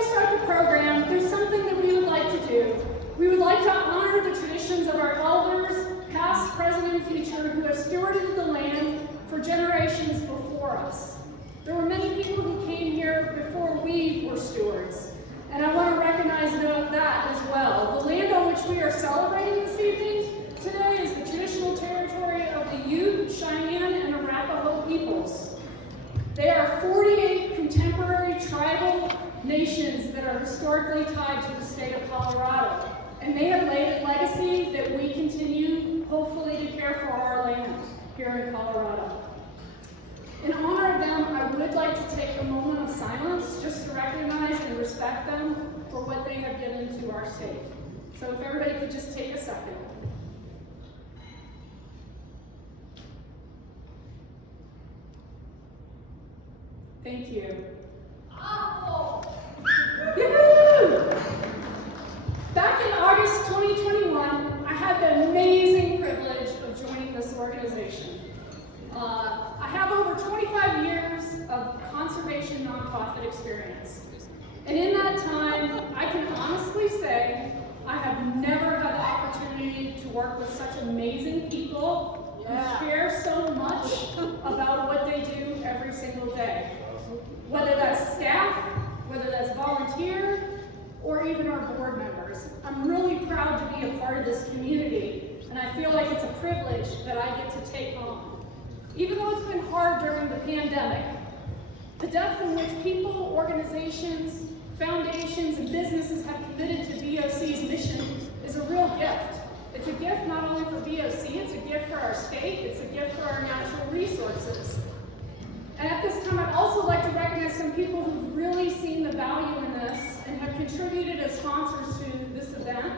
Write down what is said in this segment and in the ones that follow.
we start the program, there's something that we would like to do. We would like to honor the traditions of our elders, past, present, and future, who have stewarded the land for generations before us. There were many people who came here before we were stewards, and I want to recognize that as well. The land on which we are celebrating this evening today is the traditional territory of the Ute, Cheyenne, and Arapaho peoples. They are 48 contemporary tribal nations that are historically tied to the state of Colorado, and they have laid a legacy that we continue, hopefully, to care for our land here in Colorado. In honor of them, I would like to take a moment of silence just to recognize and respect them for what they have given to our state. So if everybody could just take a second. Thank you. Oh. Back in August 2021, I had the amazing privilege of joining this organization. I have over 25 years of conservation nonprofit experience. And in that time, I can honestly say I have never had the opportunity to work with such amazing people who care so much about what they do every single day. Whether that's staff, whether that's volunteer, or even our board members. I'm really proud to be a part of this community, and I feel like it's a privilege that I get to take on. Even though it's been hard during the pandemic, the depth in which people, organizations, foundations, and businesses have committed to VOC's mission is a real gift. It's a gift not only for VOC, it's a gift for our state, it's a gift for our natural resources. And at this time, I'd also like to recognize some people who've really seen the value in this and have contributed as sponsors to this event.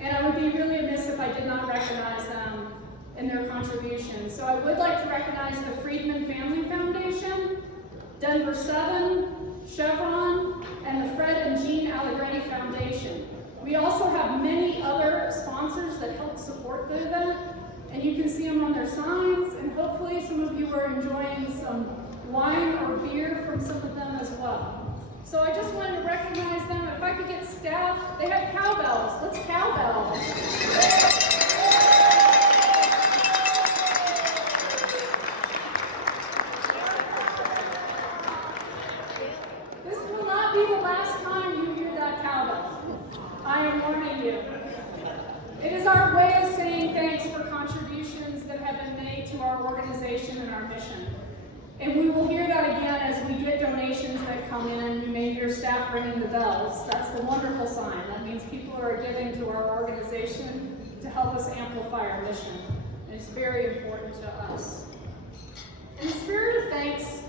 And I would be really amiss if I did not recognize them in their contributions. So I would like to recognize the Friedman Family Foundation, Denver 7, Chevron, and the Fred and Jean Allegretti Foundation. We also have many other sponsors that help support the event, and you can see them on their signs, and hopefully some of you are enjoying some wine or beer from some of them as well. So I just wanted to recognize them. If I could get staff, they have cowbells. Let's cowbell. This will not be the last time you hear that cowbell. I am warning you. It is our way of saying thanks for contributions that have been made to our organization and our mission. And we will hear that again as we get donations that come in. You may hear staff ringing the bells. That's the wonderful sign. That means people are giving to our organization to help us amplify our mission. And it's very important to us. In the spirit of thanks,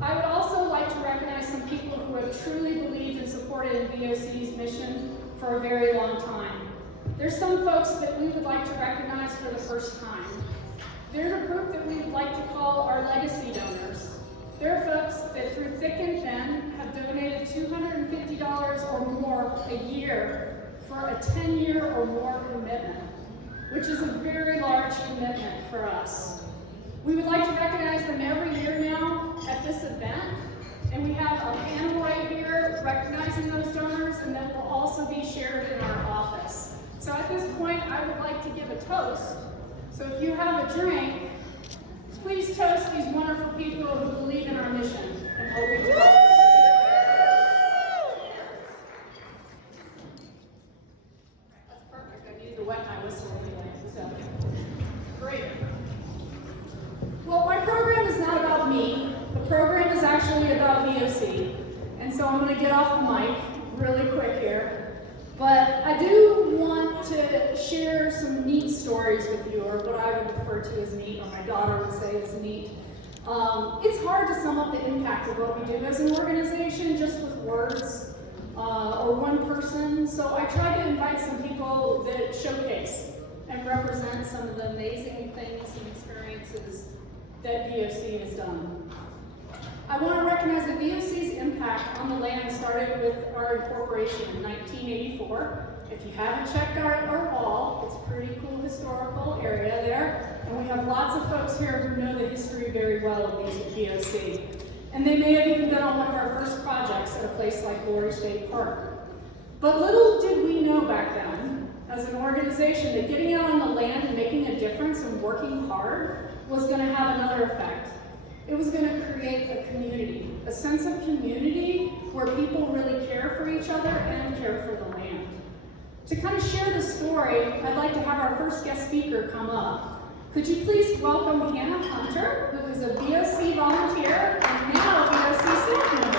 I would also like to recognize some people who have truly believed and supported VOC's mission for a very long time. There's some folks that we would like to recognize for the first time. There's a group that we would like to call our legacy donors. They're folks that through thick and thin have donated $250 or more a year for a 10-year or more commitment, which is a very large commitment for us. We would like to recognize them every year now at this event, and we have a panel right here recognizing those donors, and that will also be shared in our office. So at this point, I would like to give a toast. So if you have a drink, please toast these wonderful people who believe in our mission and always help. That's perfect. I needed to wet my whistle anyway. So great. Well, my program is not about me. The program is actually about VOC. And so I'm going to get off the mic really quick here. But I do want to share some neat stories with you, or what I would refer to as neat, or my daughter would say is neat. It's hard to sum up the impact of what we do as an organization just with words or one person. So I tried to invite some people that showcase and represent some of the amazing things and experiences that VOC has done. I want to recognize that VOC's impact on the land started with our incorporation in 1984. If you haven't checked our wall, it's a pretty cool historical area there, and we have lots of folks here who know the history very well of VOC. And they may have even been on one of our first projects at a place like Lori State Park. But little did we know back then, as an organization, that getting out on the land and making a difference and working hard was going to have another effect. It was going to create a community, a sense of community where people really care for each other and care for the land. To kind of share the story, I'd like to have our first guest speaker come up. Could you please welcome Hannah Hunter, who is a VOC volunteer and now a VOC staff member.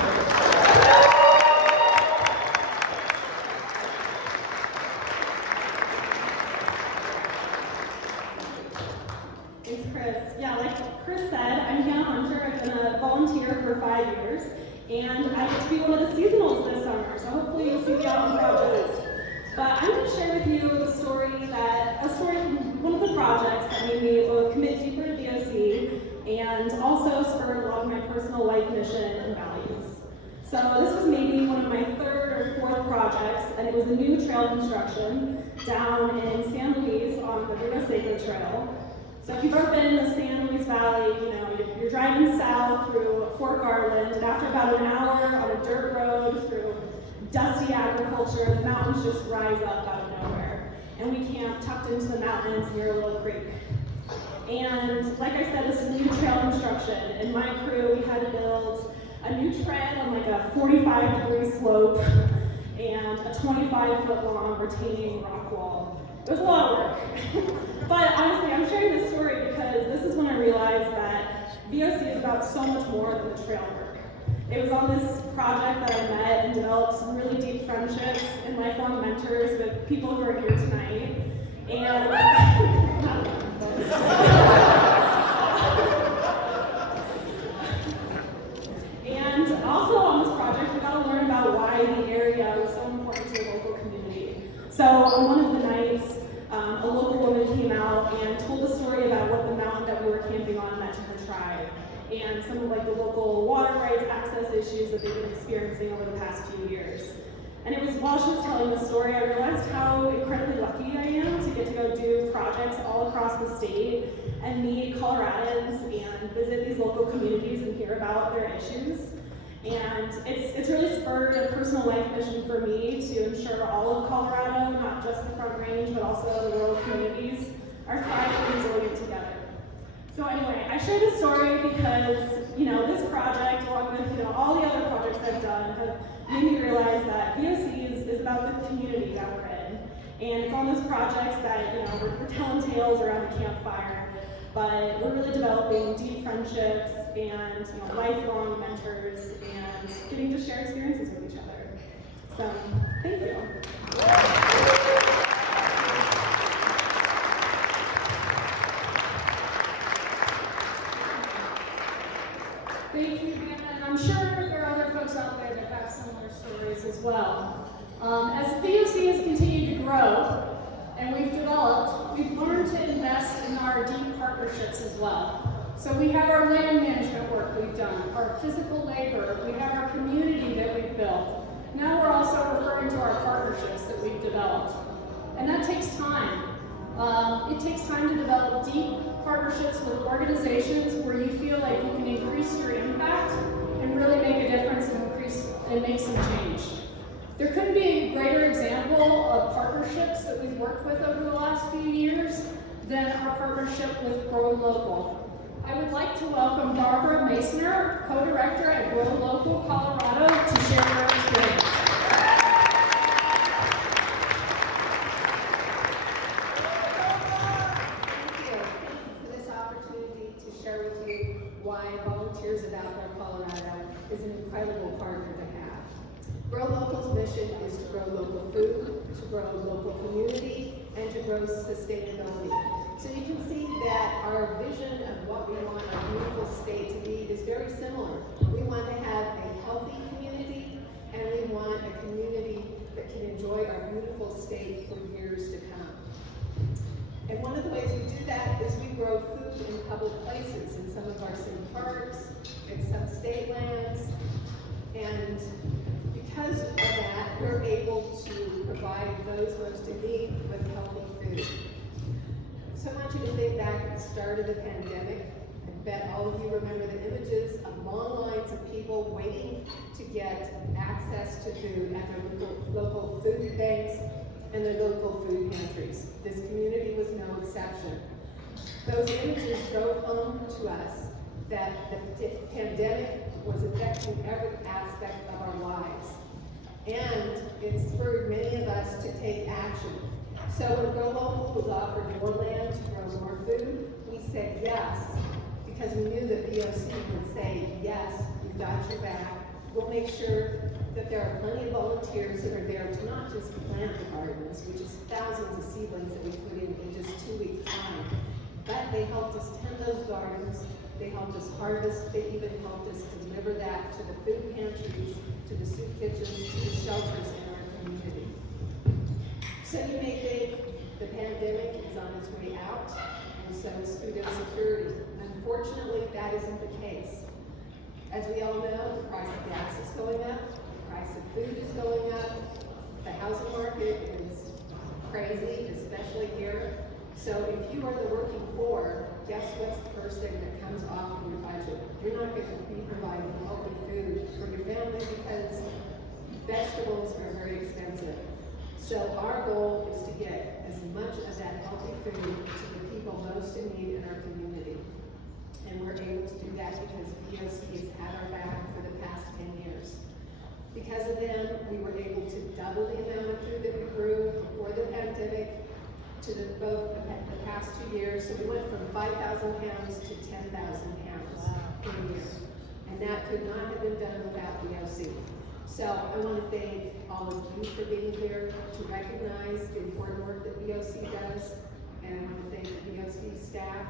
Thanks, Chris. Yeah, like Chris said, I'm Hannah Hunter. I've been a volunteer for 5 years, and I get to be one of the seasonals this summer, so hopefully you'll see me out on projects. But I'm going to share with you a story from one of the projects that made me both commit deeper to VOC and also spurred a lot of my personal life mission and values. So this was maybe one of my third or fourth projects, and it was a new trail construction down in San Luis on the Rio Sacred Trail. So if you've ever been in the San Luis Valley, you're driving south through Fort Garland, and after about an hour on a dirt road through dusty agriculture, the mountains just rise up out of nowhere. And we camp tucked into the mountains near a little creek. And like I said, this is new trail construction. And my crew, we had to build a new tread on like a 45-degree slope and a 25-foot long retaining rock wall. It was a lot of work. But honestly, I'm sharing this story because this is when I realized that VOC is about so much more than the trail work. It was on this project that I met and developed some really deep friendships and lifelong mentors with people who are here tonight. And and also on this project, we got to learn about why the area was so important to the local community. So on one of the nights, a local woman came out and told a story about what the mountain that we were camping on meant to her tribe, and some of the local water rights access issues that they've been experiencing over the past few years. And it was while she was telling the story, I realized how incredibly lucky I am to get to go do projects all across the state and meet Coloradans and visit these local communities and hear about their issues. And it's really spurred a personal life mission for me to ensure all of Colorado, not just the Front Range, but also the rural communities, are thriving and resilient together. So anyway, I share this story because, this project, along with, all the other projects I've done, have made me realize that VOC is about the community that we're in. And it's on those projects that, we're telling tales around the campfire, but we're really developing deep friendships and, lifelong mentors and getting to share experiences with each other. So, thank you. Thank you, Hannah, and I'm sure there are other folks out there that have similar stories as well. As VOC has continued to grow and we've developed, we've learned to invest in our deep partnerships as well. So we have our land management work we've done, our physical labor, we have our community that we've built. Now we're also referring to our partnerships that we've developed. And that takes time. It takes time to develop deep partnerships with organizations where you feel like you can increase your impact and really make a difference and make some change. There couldn't be a greater example of partnerships that we've worked with over the last few years than our partnership with Grow Local. I would like to welcome Barbara Masoner, co-director at Grow Local Colorado, to share her experience. Why Volunteers of Outdoor Colorado is an incredible partner to have. Grow Local's mission is to grow local food, to grow local community, and to grow sustainability. So you can see that our vision of what we want our beautiful state to be is very similar. We want to have a healthy community, and we want a community that can enjoy our beautiful state for years to come. And one of the ways we do that is we grow food in public places, in some of our city parks, in some state lands, and because of that, we're able to provide those most in need with healthy food. So I want you to think back at the start of the pandemic. I bet all of you remember the images of long lines of people waiting to get access to food at their local food banks and their local food pantries. This community was no exception. Those images drove home to us that the pandemic was affecting every aspect of our lives. And it spurred many of us to take action. So when Grow Local was offered more land to grow more food, we said yes, because we knew that VOC would say, yes, we've got your back. We'll make sure that there are plenty of volunteers that are there to not just plant the gardens, which is thousands of seedlings that we put in just 2 weeks' time, but they helped us tend those gardens, they helped us harvest, they even helped us deliver that to the food pantries, to the soup kitchens, to the shelters in our community. So you may think the pandemic is on its way out, and so is food insecurity. Unfortunately, that isn't the case. As we all know, the price of gas is going up, the price of food is going up, the housing market is crazy, especially here. So if you are the working poor, guess what's the first thing that comes off of your budget? You're not going to be providing healthy food for your family because vegetables are very expensive. So our goal is to get as much of that healthy food to the people most in need in our community. And we're able to do that because VOC has had our back for the past 10 years. Because of them, we were able to double the amount of food that we grew before the pandemic to both the past 2 years. So we went from 5,000 pounds to 10,000 pounds in a year. And that could not have been done without VOC. So I want to thank all of you for being here to recognize the important work that VOC does. And I want to thank the VOC staff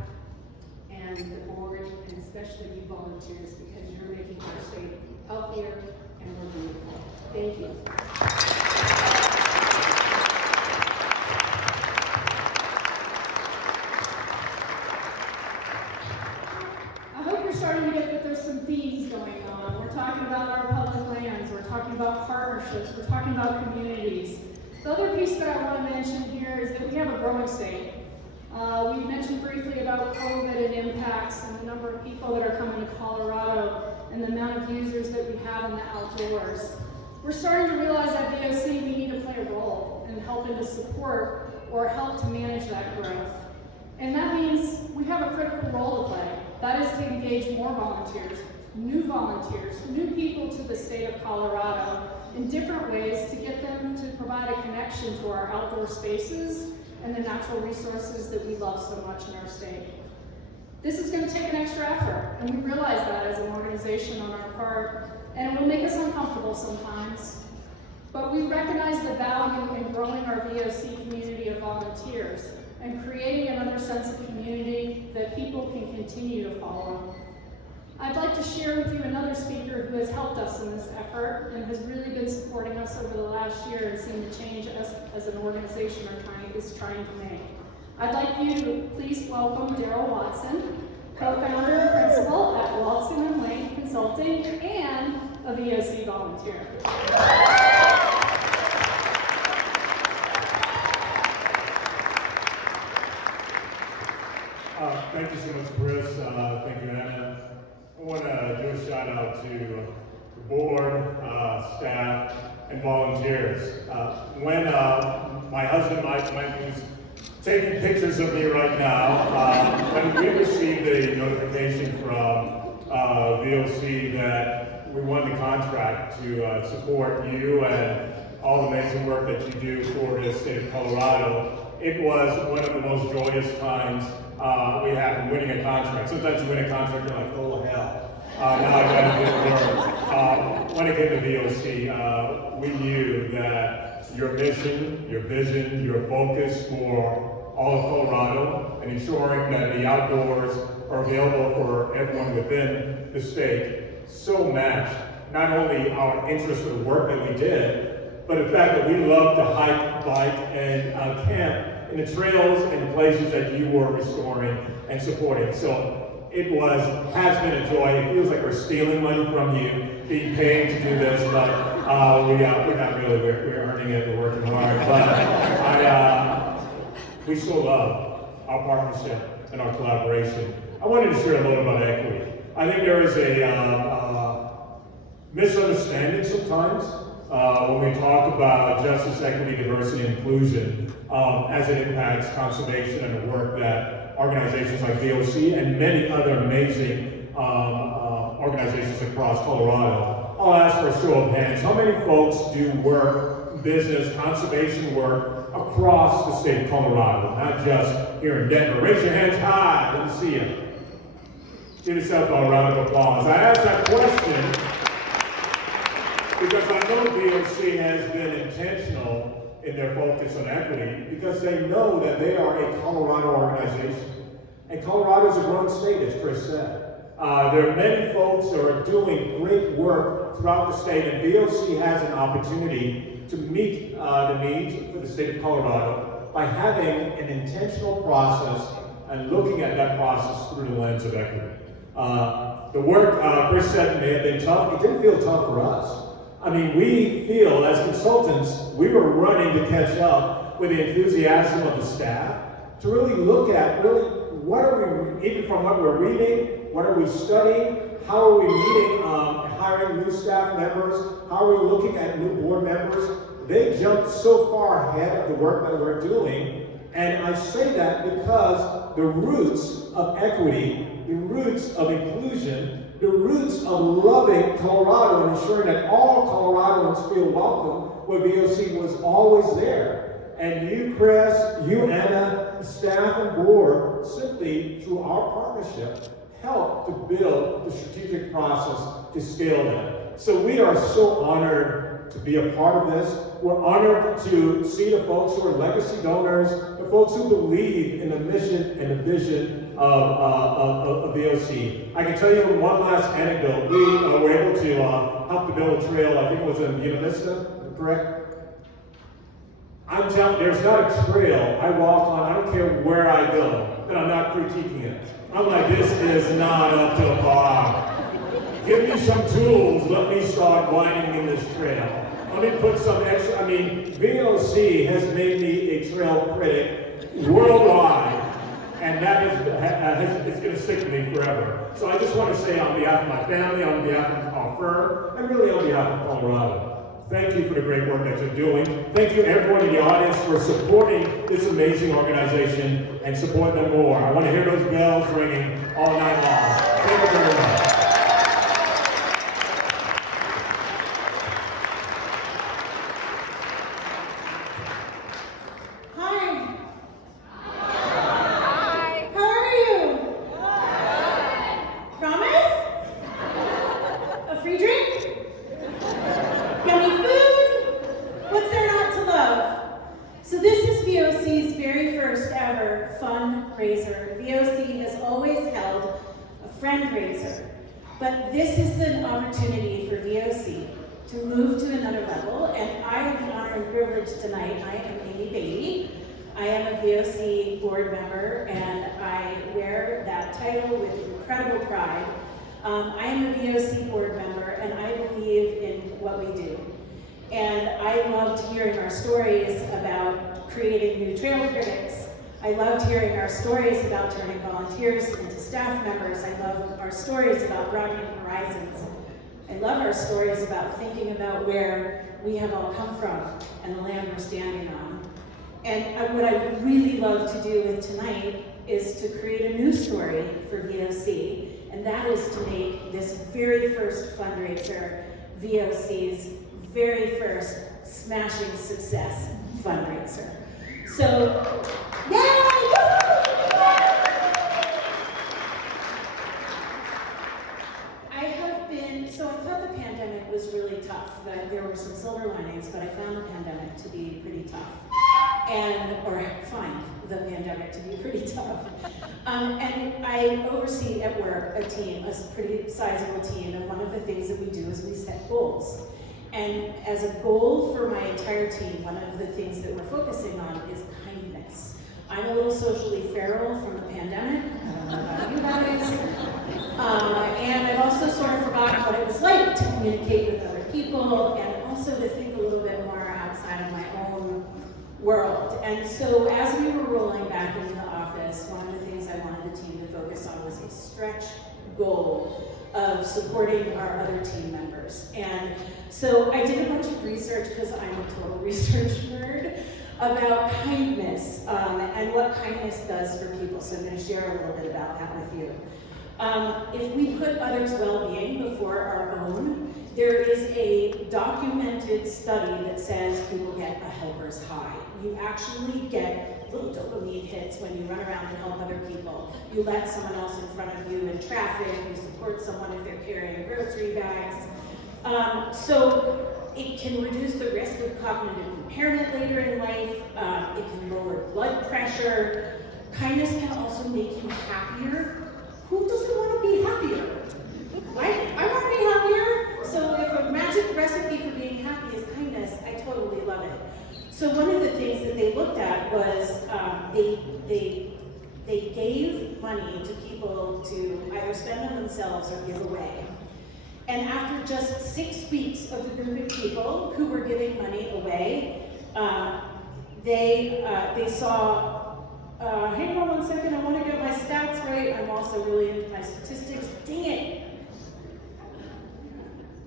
and the board, and especially you volunteers, because you're making our state healthier and more beautiful. Thank you. I hope you're starting to get that there's some themes going on. We're talking about our public lands, we're talking about partnerships, we're talking about communities. The other piece that I want to mention here is that we have a growing state. We mentioned briefly about COVID and impacts and the number of people that are coming to Colorado and the amount of users that we have in the outdoors. We're starting to realize at VOC we need to play a role in helping to support or help to manage that growth. And that means we have a critical role to play. That is to engage more volunteers, new people to the state of Colorado in different ways to get them to provide a connection to our outdoor spaces and the natural resources that we love so much in our state. This is going to take an extra effort, and we realize that as an organization on our part, and it will make us uncomfortable sometimes. But we recognize the value in growing our VOC community of volunteers and creating another sense of community that people can continue to follow. I'd like to share with you another speaker who has helped us in this effort and has really been supporting us over the last year and seen the change us as an organization is trying to make. I'd like you to please welcome Daryl Watson, co-founder and principal at Watson and Lane Consulting and a VOC volunteer. Thank you so much, Chris. Thank you, Anna. I want to do a shout out to the board, staff, and volunteers. When my husband Mike is taking pictures of me right now, when we received a notification from VOC that we won the contract to support you and all the amazing work that you do for the state of Colorado, it was one of the most joyous times we have in winning a contract. Sometimes you win a contract, you're like, oh hell, now I gotta do the work. When it came to VOC, we knew that your mission, your vision, your focus for all of Colorado and ensuring that the outdoors are available for everyone within the state so matched not only our interest in the work that we did, but the fact that we love to hike, bike, and camp in the trails and the places that you were restoring and supporting. So it has been a joy. It feels like we're stealing money from you, being paid to do this, but we're not really. We're earning it. We're working hard. But we so love our partnership and our collaboration. I wanted to share a little about equity. I think there is a misunderstanding sometimes when we talk about justice, equity, diversity, and inclusion as it impacts conservation and the work that organizations like VOC and many other amazing organizations across Colorado. I'll ask for a show of hands. How many folks do work, business, conservation work across the state of Colorado, not just here in Denver? Raise your hands high. Let me see you. Give yourself a round of applause. I asked that question because I know VOC has been intentional in their focus on equity because they know that they are a Colorado organization. And Colorado is a growing state, as Chris said. There are many folks who are doing great work throughout the state, and VOC has an opportunity to meet the needs for the state of Colorado by having an intentional process and looking at that process through the lens of equity. The work Chris said may have been tough. It didn't feel tough for us. I mean, we feel as consultants, we were running to catch up with the enthusiasm of the staff to really look at what are we, even from what we're reading, what are we studying, how are we meeting, hiring new staff members, how are we looking at new board members. They jumped so far ahead of the work that we're doing, and I say that because the roots of equity, the roots of inclusion, the roots of loving Colorado and ensuring that all Coloradoans feel welcome, where VOC was always there. And you, Chris, you, Anna, the staff and board, simply through our partnership, helped to build the strategic process to scale that. So we are so honored to be a part of this. We're honored to see the folks who are legacy donors, the folks who believe in the mission and the vision of VOC. I can tell you one last anecdote. We were able to help to build a trail, I think it was in Buena Vista, correct? I'm telling you, there's not a trail I walk on, I don't care where I go, that I'm not critiquing it. I'm like, this is not up to par. Give me some tools, let me start winding in this trail. Let me put some extra, VOC has made me a trail critic worldwide, and that is, it's going to stick with me forever. So I just want to say on behalf of my family, on behalf of our firm, and really on behalf of Colorado, thank you for the great work that you're doing. Thank you everyone in the audience for supporting this amazing organization and support them more. I want to hear those bells ringing all night long. Thank you very much. fundraiser. VOC has always held a fundraiser, but this is an opportunity for VOC to move to another level, and I have the honor and privilege tonight. I am Amy Beatty. I am a VOC board member, and I wear that title with incredible pride. I am a VOC board member, and I believe in what we do. And I loved hearing our stories about creating new trail critics. I loved hearing our stories about turning volunteers into staff members. I love our stories about broadening horizons. I love our stories about thinking about where we have all come from and the land we're standing on. And what I would really love to do with tonight is to create a new story for VOC, and that is to make this very first fundraiser VOC's very first smashing success fundraiser. So, yay! I thought the pandemic was really tough. There were some silver linings, but I found the pandemic to be pretty tough. Or find the pandemic to be pretty tough. And I oversee at work a team, a pretty sizable team, and one of the things that we do is we set goals. And as a goal for my entire team, one of the things that we're focusing on is kindness. I'm a little socially feral from the pandemic. I don't know about you guys. And I've also sort of forgotten what it was like to communicate with other people and also to think a little bit more outside of my own world. And so as we were rolling back into the office, one of the things I wanted the team to focus on was a stretch goal of supporting our other team members. And So I did a bunch of research, because I'm a total research nerd, about kindness and what kindness does for people. So I'm going to share a little bit about that with you. If we put others' well-being before our own, there is a documented study that says people get a helper's high. You actually get little dopamine hits when you run around and help other people. You let someone else in front of you in traffic, you support someone if they're carrying grocery bags. So it can reduce the risk of cognitive impairment later in life. It can lower blood pressure. Kindness can also make you happier. Who doesn't want to be happier? I want to be happier. So if a magic recipe for being happy is kindness, I totally love it. So one of the things that they looked at was they gave money to people to either spend on themselves or give away. And after just 6 weeks of the group of people who were giving money away, they saw, hang on one second, I want to get my stats right. I'm also really into my statistics. Dang it.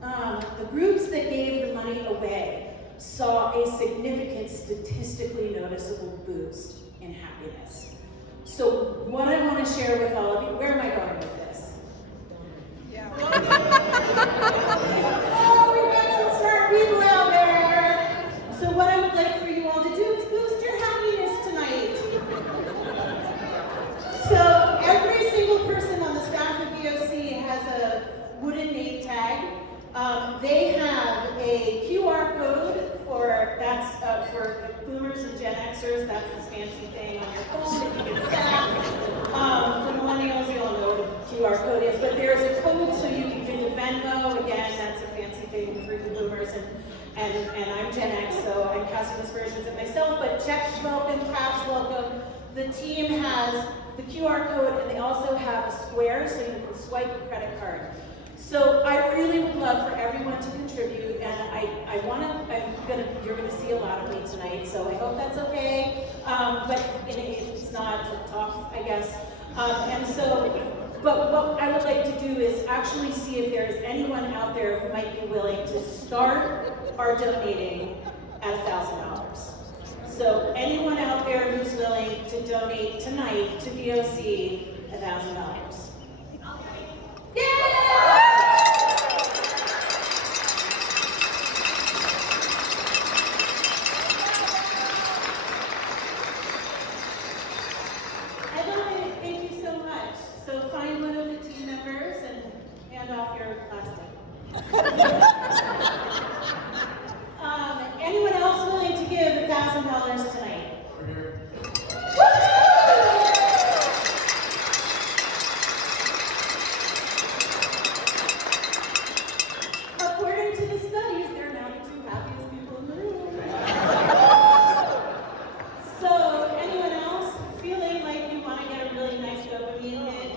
The groups that gave the money away saw a significant, statistically noticeable boost in happiness. So what I want to share with all of you, where am I going with this? Oh, we got some smart people out there. So what I would like for you all to do is boost your happiness tonight. So every single person on the staff of VOC has a wooden name tag. They have a QR code for boomers and Gen Xers. That's this fancy thing on your phone that you can set. For millennials, you all know what a QR code is, but there's a code so you can do Venmo. Again, that's a fancy thing for you boomers, and I'm Gen X, so I'm casting aspersions at myself, but checks welcome, cash welcome. The team has the QR code, and they also have a square so you can swipe a credit card. So I really would love for everyone to contribute, and you're gonna see a lot of me tonight, so I hope that's okay. But if it's not, talk, I guess. But what I would like to do is actually see if there is anyone out there who might be willing to start our donating at $1,000. So anyone out there who's willing to donate tonight to VOC $1,000. Yeah! Thank you so much. So find one of the team members and hand off your plastic. Anyone else willing to give $1,000 tonight? Over here. According to the studies, they're now the 2 happiest people in the room. So, anyone else feeling like you want to get a really nice dopamine hit,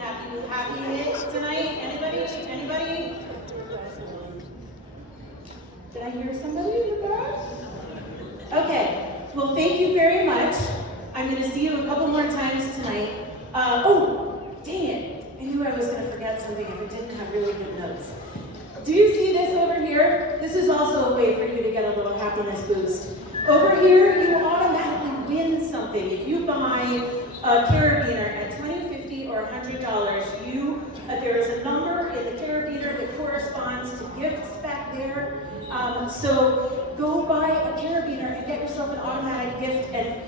happy hit tonight? Anybody? Did I hear somebody in the back? Okay, well, thank you very much. I'm going to see you a couple more times tonight. Oh, dang it. I knew I was going to forget something if I didn't have really good notes. Do you see this over here? This is also a way for you to get a little happiness boost. Over here, you automatically win something. If you buy a carabiner at $20, $50, or $100, there is a number in the carabiner that corresponds to gifts back there. So go buy a carabiner and get yourself an automatic gift, and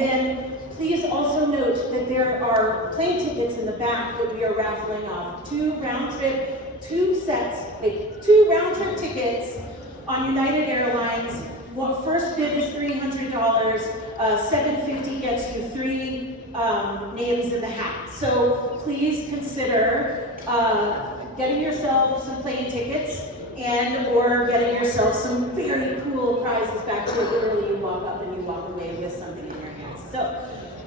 then please also note that there are plane tickets in the back that we are raffling off. 2 round trip tickets on United Airlines. Well, first bid is $300. $750 gets you 3 names in the hat. So please consider getting yourself some plane tickets or getting yourself some very cool prizes back where literally you walk up and you walk away with something in your hands. So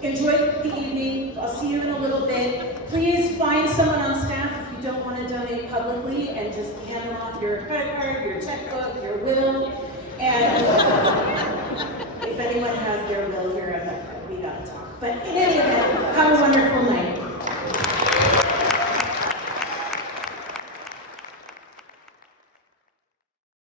enjoy the evening. I'll see you in a little bit. Please find someone on staff if you don't want to donate publicly, and just hand them off your credit card, your checkbook, your will. And if anyone has their will here, we gotta talk. But in any event, have a wonderful night.